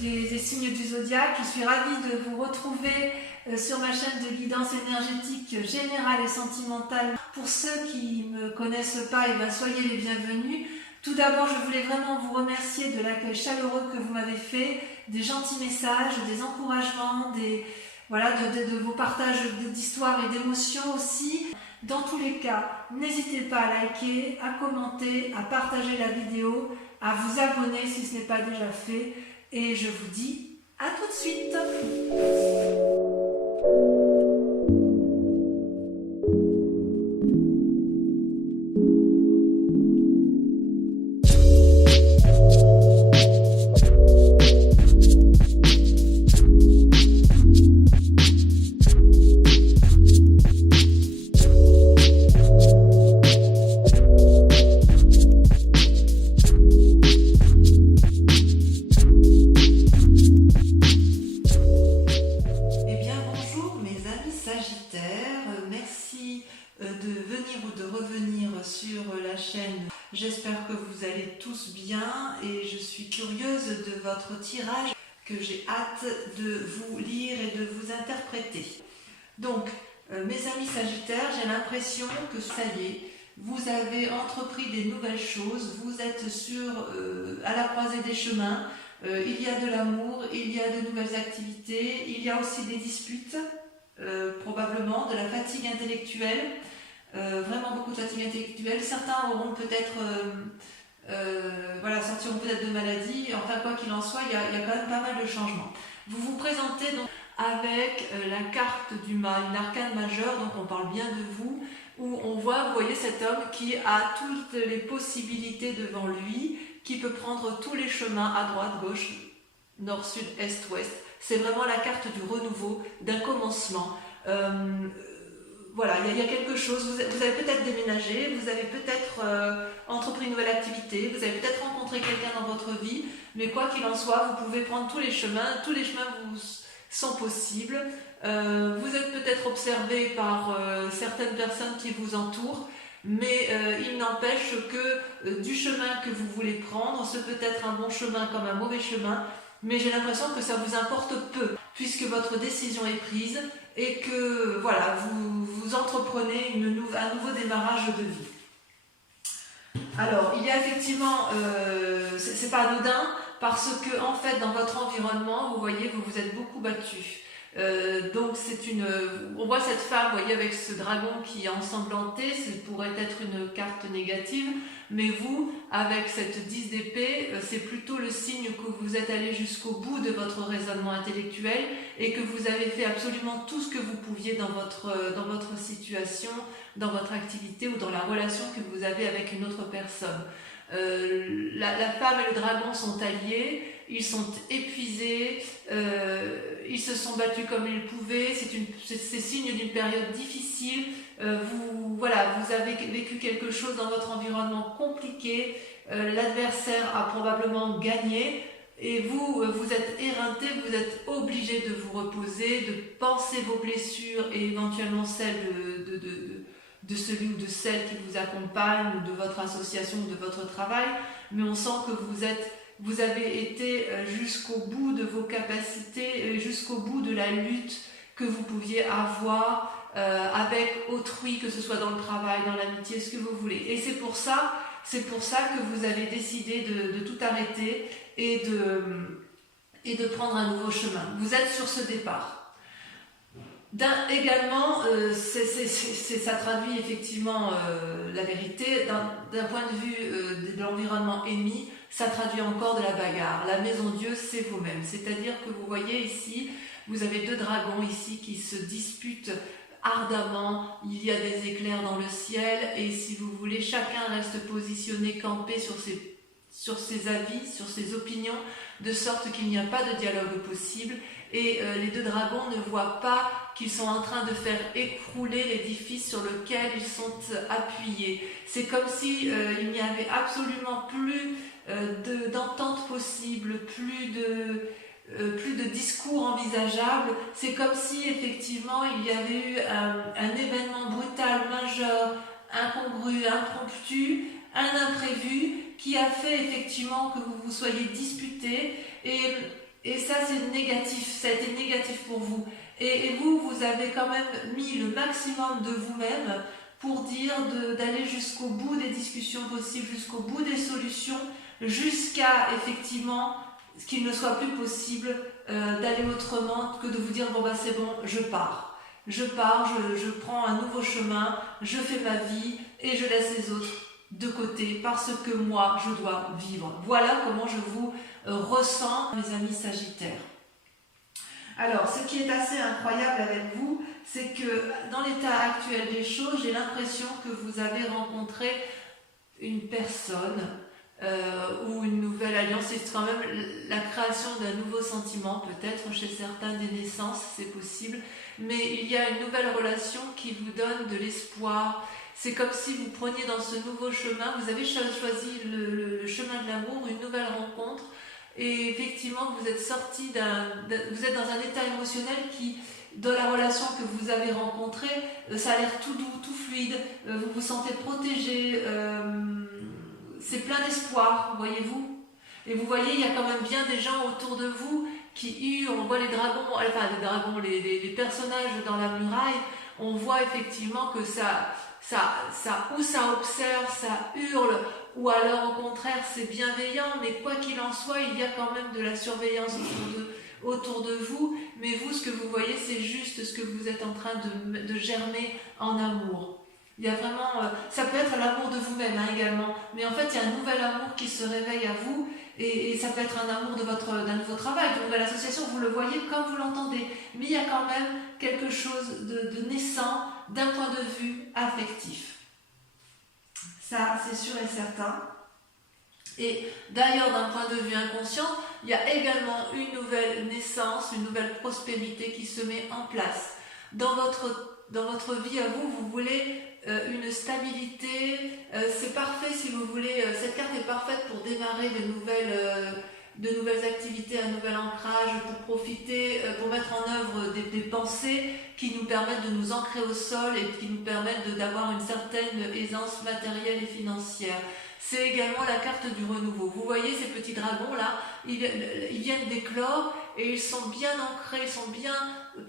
des signes du zodiaque. Je suis ravie de vous retrouver sur ma chaîne de guidance énergétique générale et sentimentale. Pour ceux qui ne me connaissent pas, soyez les bienvenus. Tout d'abord, je voulais vraiment vous remercier de l'accueil chaleureux que vous m'avez fait, des gentils messages, des encouragements, de vos partages d'histoires et d'émotions aussi. Dans tous les cas, n'hésitez pas à liker, à commenter, à partager la vidéo, à vous abonner si ce n'est pas déjà fait. Et je vous dis à tout de suite. De venir ou de revenir sur la chaîne. J'espère que vous allez tous bien et je suis curieuse de votre tirage que j'ai hâte de vous lire et de vous interpréter. Donc, mes amis Sagittaires, j'ai l'impression que ça y est, vous avez entrepris des nouvelles choses, vous êtes à la croisée des chemins, il y a de l'amour, il y a de nouvelles activités, il y a aussi des disputes, probablement de la fatigue intellectuelle. Vraiment beaucoup de fatigue intellectuelle. Certains auront peut-être sortiront peut-être de maladie. Enfin, quoi qu'il en soit, il y a quand même pas mal de changements. Vous vous présentez donc avec la carte du une arcane majeure, donc on parle bien de vous, où vous voyez cet homme qui a toutes les possibilités devant lui, qui peut prendre tous les chemins à droite, gauche, nord, sud, est, ouest. C'est vraiment la carte du renouveau, d'un commencement. Voilà, il y a quelque chose, vous avez peut-être déménagé, vous avez peut-être entrepris une nouvelle activité, vous avez peut-être rencontré quelqu'un dans votre vie, mais quoi qu'il en soit, vous pouvez prendre tous les chemins vous sont possibles. Vous êtes peut-être observé par certaines personnes qui vous entourent, mais il n'empêche que du chemin que vous voulez prendre, ce peut être un bon chemin comme un mauvais chemin, mais j'ai l'impression que ça vous importe peu, puisque votre décision est prise et que voilà, vous entreprenez un nouveau démarrage de vie. Alors, il y a effectivement, c'est pas anodin, parce que en fait, dans votre environnement, vous voyez, vous vous êtes beaucoup battu. Donc on voit cette femme, vous voyez, avec ce dragon qui est ensanglanté, ça pourrait être une carte négative, mais vous, avec cette 10 d'épée, c'est plutôt le signe que vous êtes allé jusqu'au bout de votre raisonnement intellectuel et que vous avez fait absolument tout ce que vous pouviez dans votre situation, dans votre activité ou dans la relation que vous avez avec une autre personne. La femme et le dragon sont alliés, ils sont épuisés, ils se sont battus comme ils pouvaient, c'est signe d'une période difficile, vous avez vécu quelque chose dans votre environnement compliqué, l'adversaire a probablement gagné et vous êtes éreinté, vous êtes obligé de vous reposer, de penser vos blessures et éventuellement celles de celui ou de celle qui vous accompagne ou de votre association ou de votre travail, mais on sent que vous avez été jusqu'au bout de vos capacités, jusqu'au bout de la lutte que vous pouviez avoir avec autrui, que ce soit dans le travail, dans l'amitié, ce que vous voulez. Et c'est pour ça que vous avez décidé de tout arrêter et de prendre un nouveau chemin. Vous êtes sur ce départ. Également, ça traduit effectivement la vérité. D'un point de vue de l'environnement émis, ça traduit encore de la bagarre. La maison Dieu, c'est vous-même. C'est-à-dire que vous voyez ici, vous avez deux dragons ici qui se disputent ardemment. Il y a des éclairs dans le ciel et si vous voulez, chacun reste positionné, campé sur ses avis, sur ses opinions, de sorte qu'il n'y a pas de dialogue possible. Et les deux dragons ne voient pas qu'ils sont en train de faire écrouler l'édifice sur lequel ils sont appuyés. C'est comme si il n'y avait absolument plus d'entente possible, plus de discours envisageable. C'est comme si effectivement il y avait eu un événement brutal, majeur, incongru, impromptu, un imprévu qui a fait effectivement que vous vous soyez disputé, et ça c'est négatif, ça a été négatif pour vous. Et vous, vous avez quand même mis le maximum de vous-même pour dire d'aller jusqu'au bout des discussions possibles, jusqu'au bout des solutions, jusqu'à effectivement ce qu'il ne soit plus possible d'aller autrement que de vous dire bon bah c'est bon, je pars, je prends un nouveau chemin, je fais ma vie et je laisse les autres de côté parce que moi je dois vivre. Voilà comment je vous ressens, mes amis Sagittaires. Alors, ce qui est assez incroyable avec vous, c'est que dans l'état actuel des choses, j'ai l'impression que vous avez rencontré une personne ou une nouvelle alliance. C'est quand même la création d'un nouveau sentiment, peut-être chez certains des naissances, c'est possible. Mais il y a une nouvelle relation qui vous donne de l'espoir. C'est comme si vous preniez dans ce nouveau chemin, vous avez choisi le chemin de l'amour, une nouvelle rencontre. Et effectivement, vous êtes sorti vous êtes dans un état émotionnel qui, dans la relation que vous avez rencontrée, ça a l'air tout doux, tout fluide, vous vous sentez protégé, c'est plein d'espoir, voyez-vous. Et vous voyez, il y a quand même bien des gens autour de vous qui hurlent, on voit les dragons, les personnages dans la muraille, on voit effectivement que ça observe, ça hurle, ou alors au contraire c'est bienveillant, mais quoi qu'il en soit, il y a quand même de la surveillance autour de vous, mais vous, ce que vous voyez, c'est juste ce que vous êtes en train de germer en amour. Il y a vraiment, ça peut être l'amour de vous-même également, mais en fait il y a un nouvel amour qui se réveille à vous, et ça peut être un amour d'un nouveau travail, d'une nouvelle association, vous le voyez comme vous l'entendez, mais il y a quand même quelque chose de naissant d'un point de vue affectif. Ça, c'est sûr et certain. Et d'ailleurs, d'un point de vue inconscient, il y a également une nouvelle naissance, une nouvelle prospérité qui se met en place. Dans votre vie à vous, vous voulez une stabilité, c'est parfait si vous voulez, cette carte est parfaite pour démarrer de nouvelles activités, un nouvel ancrage, pour profiter, pour mettre en œuvre des pensées qui nous permettent de nous ancrer au sol et qui nous permettent d'avoir une certaine aisance matérielle et financière. C'est également la carte du renouveau. Vous voyez ces petits dragons là, ils viennent d'éclore et ils sont bien ancrés, ils sont bien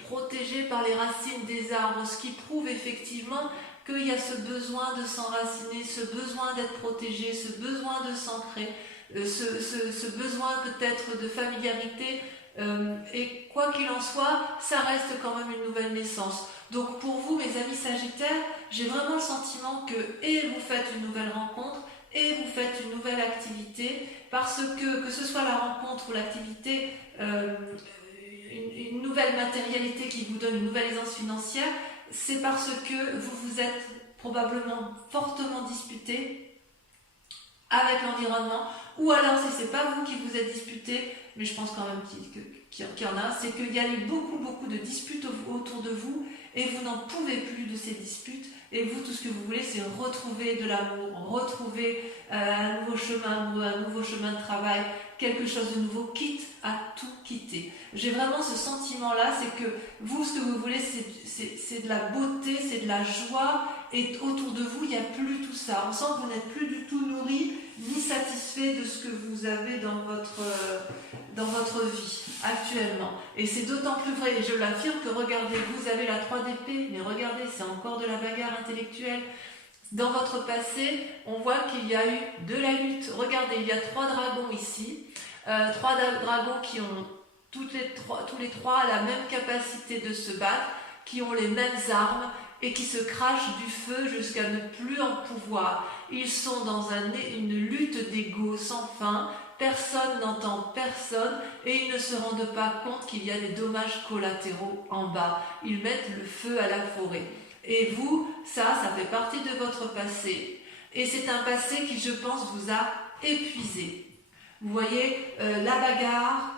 protégés par les racines des arbres, ce qui prouve effectivement qu'il y a ce besoin de s'enraciner, ce besoin d'être protégé, ce besoin de s'ancrer, ce besoin peut-être de familiarité, et quoi qu'il en soit, ça reste quand même une nouvelle naissance. Donc pour vous, mes amis Sagittaires, j'ai vraiment le sentiment que vous faites une nouvelle rencontre et vous faites une nouvelle activité, parce que ce soit la rencontre ou l'activité, une nouvelle matérialité qui vous donne une nouvelle aisance financière, c'est parce que vous vous êtes probablement fortement disputé avec l'environnement, ou alors si c'est pas vous qui vous êtes disputé, mais je pense quand même qu'il y en a, c'est qu'il y a eu beaucoup de disputes autour de vous et vous n'en pouvez plus de ces disputes, et vous, tout ce que vous voulez, c'est retrouver de l'amour, retrouver un nouveau chemin de travail, quelque chose de nouveau, quitte à tout quitter. J'ai vraiment ce sentiment-là, c'est que vous, ce que vous voulez, c'est de la beauté, c'est de la joie, et autour de vous, il n'y a plus tout ça. On sent que vous n'êtes plus du tout nourri, ni satisfait de ce que vous avez dans votre vie actuellement. Et c'est d'autant plus vrai, et je l'affirme, que regardez, vous avez la 3 d'épée, mais regardez, c'est encore de la bagarre intellectuelle. Dans votre passé, on voit qu'il y a eu de la lutte. Regardez, il y a 3 dragons ici, 3 dragons qui ont tous les trois la même capacité de se battre, qui ont les mêmes armes et qui se crachent du feu jusqu'à ne plus en pouvoir. Ils sont dans une lutte d'ego sans fin, personne n'entend personne et ils ne se rendent pas compte qu'il y a des dommages collatéraux en bas. Ils mettent le feu à la forêt. Et vous, ça fait partie de votre passé. Et c'est un passé qui, je pense, vous a épuisé. Vous voyez, la bagarre,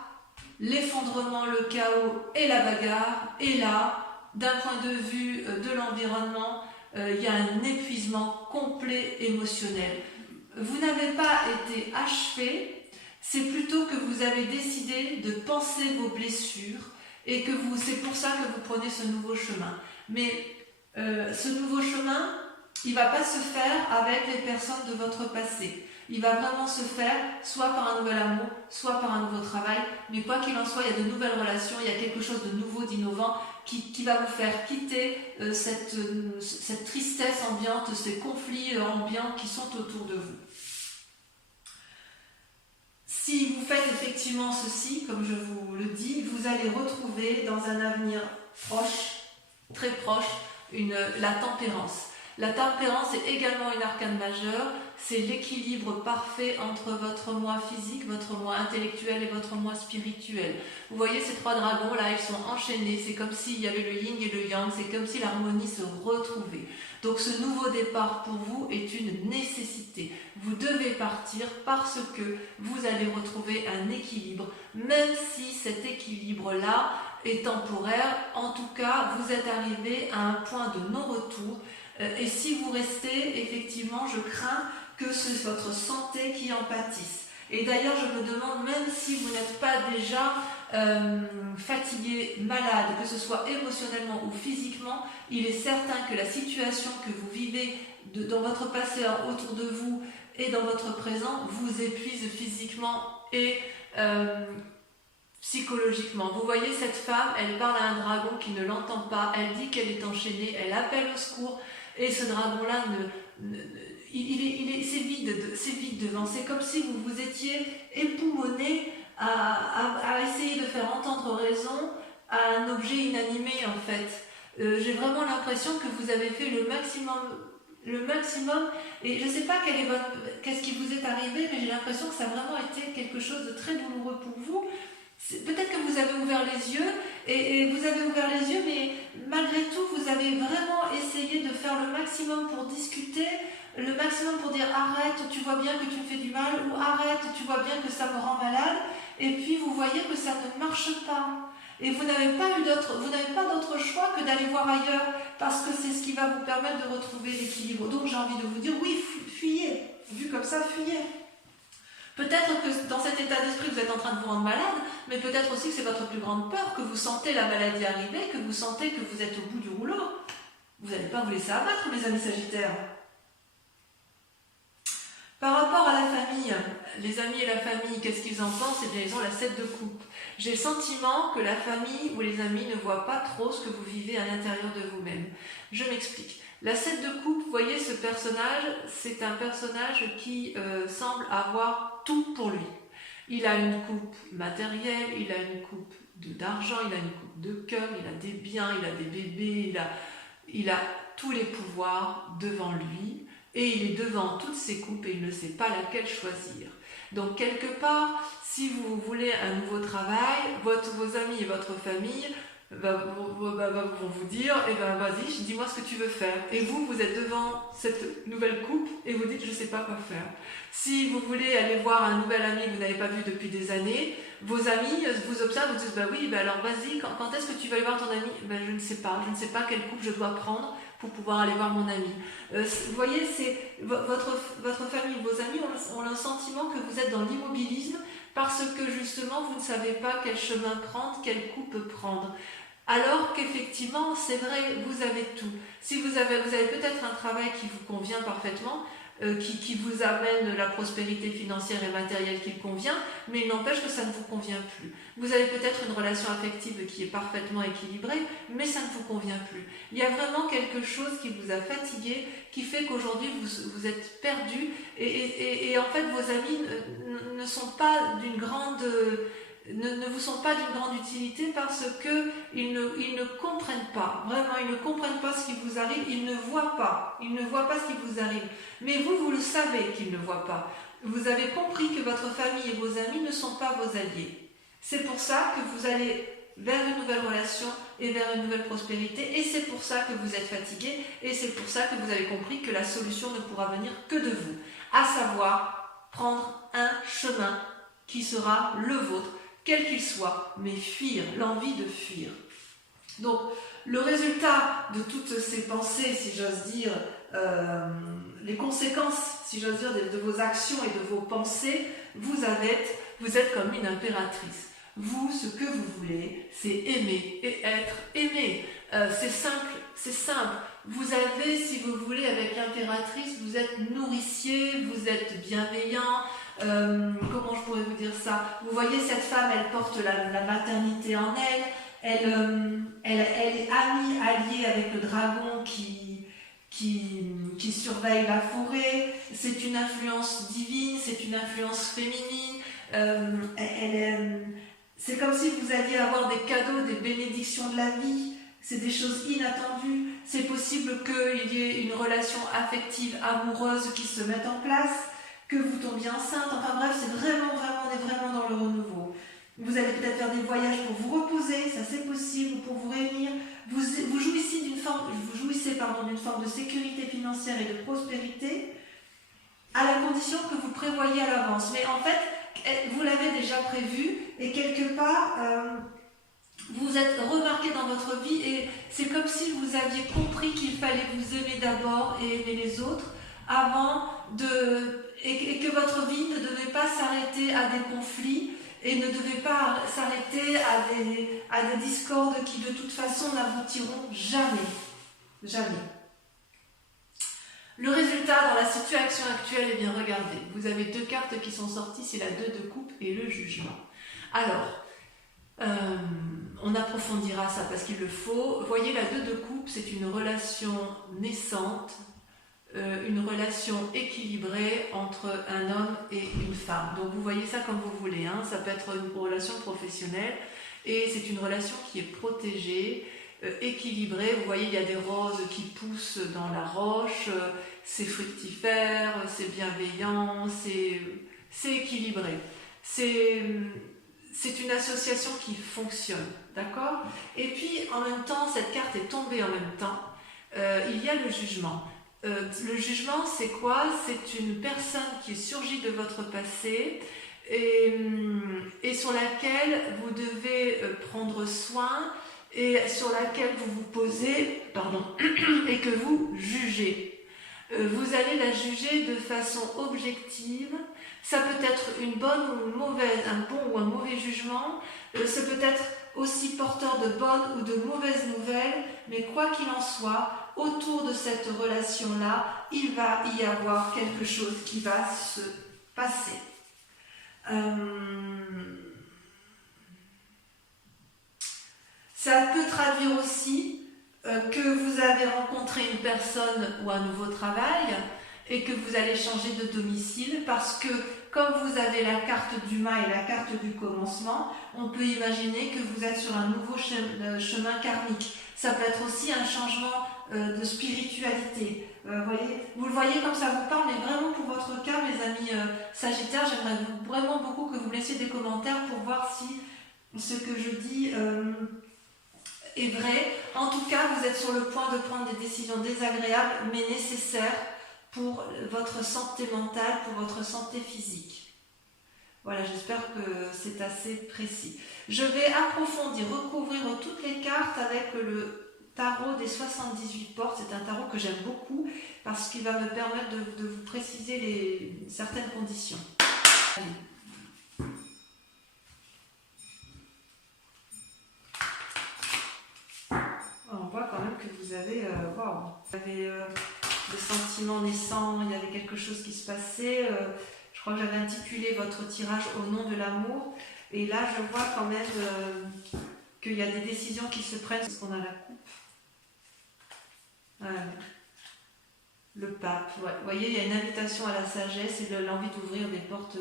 l'effondrement, le chaos et la bagarre. Et là, d'un point de vue de l'environnement, il y a un épuisement complet émotionnel. Vous n'avez pas été achevé, c'est plutôt que vous avez décidé de penser vos blessures et que c'est pour ça que vous prenez ce nouveau chemin. Mais ce nouveau chemin, il ne va pas se faire avec les personnes de votre passé. Il va vraiment se faire soit par un nouvel amour, soit par un nouveau travail, mais quoi qu'il en soit, il y a de nouvelles relations, il y a quelque chose de nouveau, d'innovant qui va vous faire quitter cette tristesse ambiante, ces conflits ambiants qui sont autour de vous. Si vous faites effectivement ceci, comme je vous le dis, vous allez retrouver dans un avenir proche, très proche, la tempérance. La tempérance est également une arcane majeure, c'est l'équilibre parfait entre votre moi physique, votre moi intellectuel et votre moi spirituel. Vous voyez ces trois dragons là, ils sont enchaînés, c'est comme s'il y avait le yin et le yang, c'est comme si l'harmonie se retrouvait. Donc ce nouveau départ pour vous est une nécessité. Vous devez partir parce que vous allez retrouver un équilibre, même si cet équilibre-là est temporaire. En tout cas, vous êtes arrivé à un point de non-retour. Et si vous restez, effectivement, je crains que c'est votre santé qui en pâtisse. Et d'ailleurs, je me demande, même si vous n'êtes pas déjà fatigué, malade, que ce soit émotionnellement ou physiquement, il est certain que la situation que vous vivez dans votre passé autour de vous et dans votre présent vous épuise physiquement et psychologiquement. Vous voyez cette femme, elle parle à un dragon qui ne l'entend pas, elle dit qu'elle est enchaînée, elle appelle au secours, et ce dragon-là, c'est vide devant. C'est comme si vous vous étiez époumoné à essayer de faire entendre raison à un objet inanimé, en fait. J'ai vraiment l'impression que vous avez fait le maximum, et je ne sais pas qu'est-ce qui vous est arrivé, mais j'ai l'impression que ça a vraiment été quelque chose de très douloureux pour vous. Peut-être que vous avez ouvert les yeux, et vous avez ouvert les yeux, mais malgré tout, vous avez vraiment essayé de faire le maximum pour discuter, le maximum pour dire arrête, tu vois bien que tu me fais du mal, ou arrête, tu vois bien que ça me rend malade, et puis vous voyez que ça ne marche pas. Et vous n'avez pas d'autre choix que d'aller voir ailleurs, parce que c'est ce qui va vous permettre de retrouver l'équilibre. Donc j'ai envie de vous dire, oui, fuyez, vu comme ça, fuyez. Peut-être que dans cet état d'esprit, vous êtes en train de vous rendre malade, mais peut-être aussi que c'est votre plus grande peur, que vous sentez la maladie arriver, que vous sentez que vous êtes au bout du rouleau. Vous n'allez pas vous laisser abattre, mes amis Sagittaires. Par rapport à la famille, les amis et la famille, qu'est-ce qu'ils en pensent? Eh bien, ils ont la 7 de coupe. J'ai le sentiment que la famille ou les amis ne voient pas trop ce que vous vivez à l'intérieur de vous-même. Je m'explique. La 7 de coupe, vous voyez ce personnage, c'est un personnage qui semble avoir tout pour lui. Il a une coupe matérielle, il a une coupe d'argent, il a une coupe de cœur, il a des biens, il a des bébés, il a tous les pouvoirs devant lui et il est devant toutes ces coupes et il ne sait pas laquelle choisir. Donc quelque part, si vous voulez un nouveau travail, vos amis et votre famille vont vous dire, eh ben vas-y, dis-moi ce que tu veux faire. Et vous êtes devant cette nouvelle coupe et vous dites, je ne sais pas quoi faire. Si vous voulez aller voir un nouvel ami que vous n'avez pas vu depuis des années, vos amis vous observent, vous disent, bah oui, bah alors vas-y, quand est-ce que tu vas aller voir ton ami? Ben je ne sais pas quelle coupe je dois prendre pour pouvoir aller voir mon ami. Vous voyez, c'est votre famille, vos amis ont le sentiment que vous êtes dans l'immobilisme parce que justement vous ne savez pas quel chemin prendre, quelle coupe prendre. Alors qu'effectivement, c'est vrai, vous avez tout. Si vous avez peut-être un travail qui vous convient parfaitement, qui vous amène la prospérité financière et matérielle qui convient, mais il n'empêche que ça ne vous convient plus. Vous avez peut-être une relation affective qui est parfaitement équilibrée, mais ça ne vous convient plus. Il y a vraiment quelque chose qui vous a fatigué, qui fait qu'aujourd'hui vous êtes perdu, et en fait vos amis ne sont pas d'une grande... ne vous sont pas d'une grande utilité parce qu'ils ne comprennent pas, vraiment ils ne comprennent pas ce qui vous arrive, ils ne voient pas ce qui vous arrive. Mais vous le savez qu'ils ne voient pas. Vous avez compris que votre famille et vos amis ne sont pas vos alliés. C'est pour ça que vous allez vers une nouvelle relation et vers une nouvelle prospérité, et c'est pour ça que vous êtes fatigué, et c'est pour ça que vous avez compris que la solution ne pourra venir que de vous, à savoir prendre un chemin qui sera le vôtre, quel qu'il soit, mais fuir, l'envie de fuir. Donc, le résultat de toutes ces pensées, si j'ose dire, les conséquences, si j'ose dire, de vos actions et de vos pensées, vous êtes comme une impératrice. Vous, ce que vous voulez, c'est aimer et être aimé. C'est simple, c'est simple. Vous avez, si vous voulez, avec l'impératrice, vous êtes nourricier, vous êtes bienveillant. Comment je pourrais vous dire ça? Vous voyez, cette femme, elle porte la maternité en elle. Elle est amie, alliée avec le dragon qui surveille la forêt. C'est une influence divine, c'est une influence féminine. C'est comme si vous alliez avoir des cadeaux, des bénédictions de la vie. C'est des choses inattendues. C'est possible qu'il y ait une relation affective, amoureuse qui se mette en place, que vous tombiez enceinte. Enfin bref, c'est vraiment, on est vraiment dans le renouveau. Vous allez peut-être faire des voyages pour vous reposer, ça c'est possible, ou pour vous réunir. Vous jouissez d'une forme de sécurité financière et de prospérité, à la condition que vous prévoyez à l'avance. Mais en fait, vous l'avez déjà prévu, et quelque part, vous êtes remarqué dans votre vie, et c'est comme si vous aviez compris qu'il fallait vous aimer d'abord et aimer les autres, et que votre vie ne devait pas s'arrêter à des conflits, et ne devait pas s'arrêter à des discordes qui de toute façon n'aboutiront jamais. Jamais. Le résultat dans la situation actuelle, eh bien regardez, vous avez deux cartes qui sont sorties, c'est la 2 de coupe et le jugement. Alors, on approfondira ça parce qu'il le faut. Voyez, la 2 de coupe, c'est une relation naissante, une relation équilibrée entre un homme et une femme. Donc vous voyez ça comme vous voulez, hein. Ça peut être une relation professionnelle et c'est une relation qui est protégée, équilibrée. Vous voyez, il y a des roses qui poussent dans la roche, c'est fructifère, c'est bienveillant, c'est équilibré. C'est une association qui fonctionne, d'accord? Et puis en même temps, cette carte est tombée en même temps, il y a le jugement. Le jugement, c'est quoi? C'est une personne qui surgit de votre passé et sur laquelle vous devez prendre soin et sur laquelle vous vous posez, et que vous jugez. Vous allez la juger de façon objective. Ça peut être une bonne ou une mauvaise, un bon ou un mauvais jugement. Ça peut être aussi porteur de bonnes ou de mauvaises nouvelles, mais quoi qu'il en soit, autour de cette relation-là, il va y avoir quelque chose qui va se passer. Ça peut traduire aussi que vous avez rencontré une personne ou un nouveau travail et que vous allez changer de domicile parce que comme vous avez la carte du mât et la carte du commencement, on peut imaginer que vous êtes sur un nouveau chemin karmique. Ça peut être aussi un changement de spiritualité. Vous le voyez comme ça vous parle, mais vraiment pour votre cas, mes amis Sagittaires, j'aimerais vraiment beaucoup que vous me laissiez des commentaires pour voir si ce que je dis est vrai. En tout cas, vous êtes sur le point de prendre des décisions désagréables, mais nécessaires pour votre santé mentale, pour votre santé physique. Voilà, j'espère que c'est assez précis. Je vais approfondir, recouvrir toutes les cartes avec le tarot des 78 portes. C'est un tarot que j'aime beaucoup parce qu'il va me permettre de vous préciser certaines conditions. Allez. On voit quand même que vous avez, des sentiments naissants, il y avait quelque chose qui se passait. Je crois que j'avais intitulé votre tirage au nom de l'amour. Et là, je vois quand même qu'il y a des décisions qui se prennent parce qu'on a la coupe. Voilà. Le pape. Ouais. Vous voyez, il y a une invitation à la sagesse et l'envie d'ouvrir des portes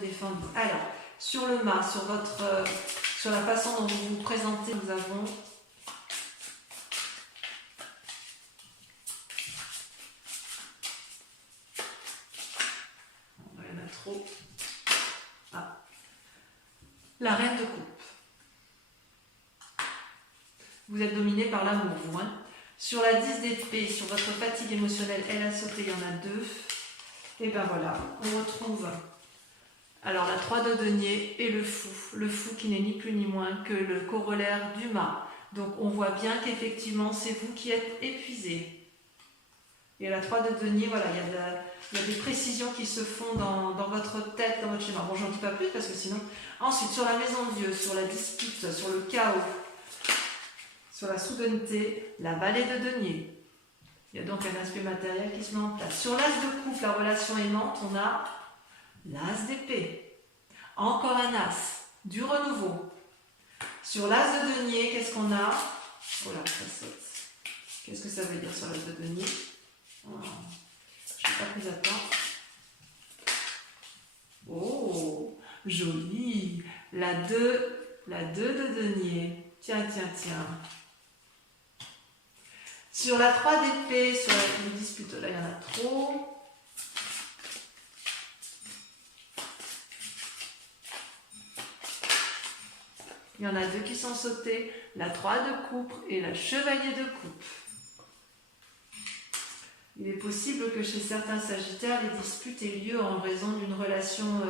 défendues. Alors, sur le mât, sur la façon dont vous vous présentez, nous avons... La reine de coupe. Vous êtes dominé par l'amour, vous. Hein. Sur la 10 d'épée, sur votre fatigue émotionnelle, elle a sauté, il y en a 2. Et ben voilà, on retrouve alors la 3 de denier et le fou. Le fou qui n'est ni plus ni moins que le corollaire du mât. Donc on voit bien qu'effectivement, c'est vous qui êtes épuisé. Et la 3 de denier, voilà, il y a des précisions qui se font dans votre tête, dans votre schéma. Bon, j'en dis pas plus parce que sinon... Ensuite, sur la maison de Dieu, sur la dispute, sur le chaos, sur la soudaineté, la vallée de denier. Il y a donc un aspect matériel qui se met en place. Sur l'as de coupe, la relation aimante, on a l'as d'épée. Encore un as, du renouveau. Sur l'as de denier, qu'est-ce qu'on a? Oh là, ça saute. Qu'est-ce que ça veut dire sur l'as de denier? Oh, je n'ai pas pris à temps. Oh, joli. La 2 de denier. Tiens, tiens, tiens. Sur la 3 d'épée, sur la dispute, là il y en a trop. Il y en a 2 qui sont sautés, la 3 de coupe et la chevalier de coupe. Il est possible que chez certains sagittaires, les disputes aient lieu en raison d'une relation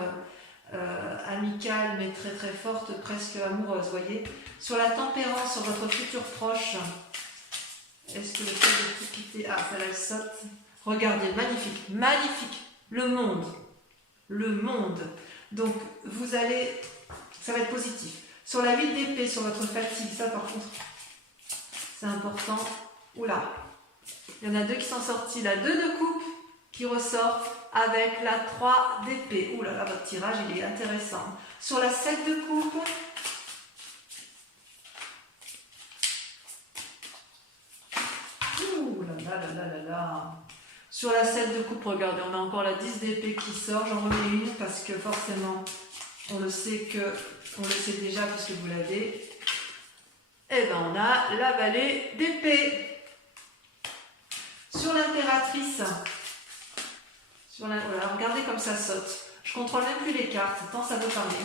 amicale mais très très forte, presque amoureuse, voyez. Sur la tempérance, sur votre futur proche, est-ce que le fait de tout quitter... Ah, ça là, elle saute. Regardez, magnifique, magnifique. Le monde. Le monde. Donc, vous allez... Ça va être positif. Sur la 8 d'épée, sur votre fatigue, ça par contre, c'est important. Oula, il y en a 2 qui sont sortis. La 2 de coupe qui ressort avec la 3 d'épée. Oula, là, votre tirage, il est intéressant. Sur la 7 de coupe... Sur la 7 de coupe, regardez, on a encore la 10 d'épée qui sort. J'en remets une parce que forcément, on le sait déjà puisque vous l'avez. Et ben on a la vallée d'épée. Sur l'impératrice, voilà, regardez comme ça saute. Je contrôle même plus les cartes, tant ça veut parler.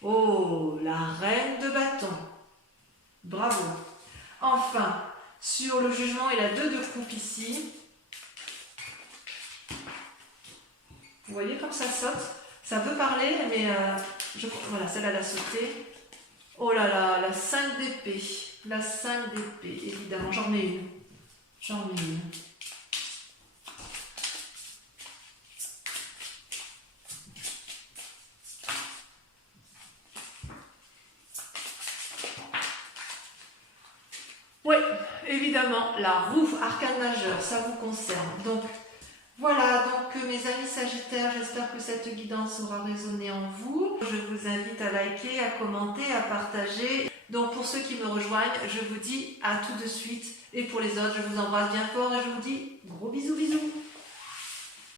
Oh, la reine de bâton. Bravo. Enfin, sur le jugement et la 2 de coupe ici, vous voyez comme ça saute. Ça peut parler, mais voilà, celle-là elle a sauté. Oh là là, la 5 d'épée. La 5 d'épée, évidemment, j'en mets une. J'en mets une. Oui, évidemment, la roue, arcane majeur, ça vous concerne. Donc, voilà, donc mes amis sagittaires, j'espère que cette guidance aura résonné en vous. Je vous invite à liker, à commenter, à partager. Donc pour ceux qui me rejoignent, je vous dis à tout de suite. Et pour les autres, je vous embrasse bien fort et je vous dis gros bisous bisous.